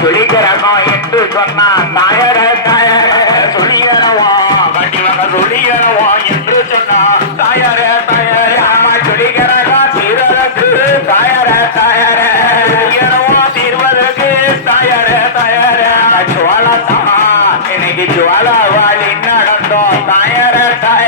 சொல்லிக்கிறனோ என்று சொன்னா தாயர தாயர சொல்லியனவா கட்டிவங்க சொல்லியனவா என்று சொன்னா தாயர தாயர ஆமா சொல்லிக்கிறனா தீரதற்கு தாயர தாயர சொல்லியனவா தீர்வதற்கு தாயர தாயர. ஜுவாலா தமா இன்னைக்கு ஜுவாலா வாலி நடந்தோம். தாயர தாயர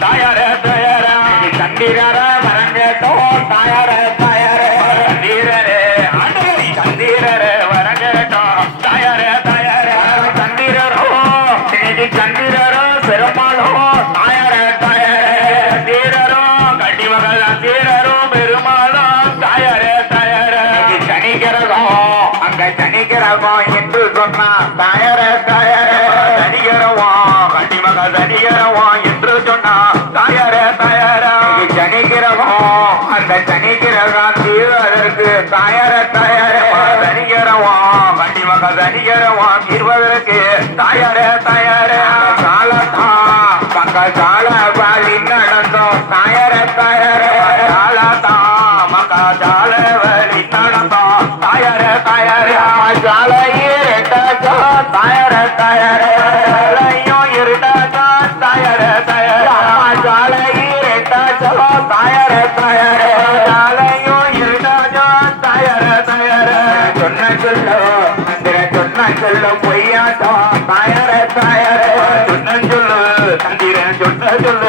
தாயார தாயார. சந்திரர வரங்கட்டோ தாயார தாயார. பெருமாளோ தாயார தாயார சந்திரரோ கட்டி மகள் சந்திரரோ பெருமாளோ தாயார தாயார. சனிக்கிறகம் அங்க சனிக்கிறகம் என்று சொன்னா தாயார தாயார சனிக்கிறவம் கட்டி மகள் சனிக்கிறவம் என்று சொன்னா தாயார தாயார சனிக்கிறகம் அந்த சனிக்கிறகம் தீர்வதற்கு தாயார தாயார சனிக்கிறவம் கட்டி மகள் சனிக்கிறவம் தீர்வதற்கு. தாயார தாயார ஜால பாலி நடந்தோம். தாயர தாயர ஜால தாமக ஜால வழி நடந்தோம். தாயர தாயர ஜால இருட்டோ தாயர தாயர ஜாலையும் இருட்டோ தாயர தாயர ஜால இருட்டோ தாயர தாயர ஜாலையும் இருட்டோ தாயர தாயர சொன்ன சொல்லோ Gracias,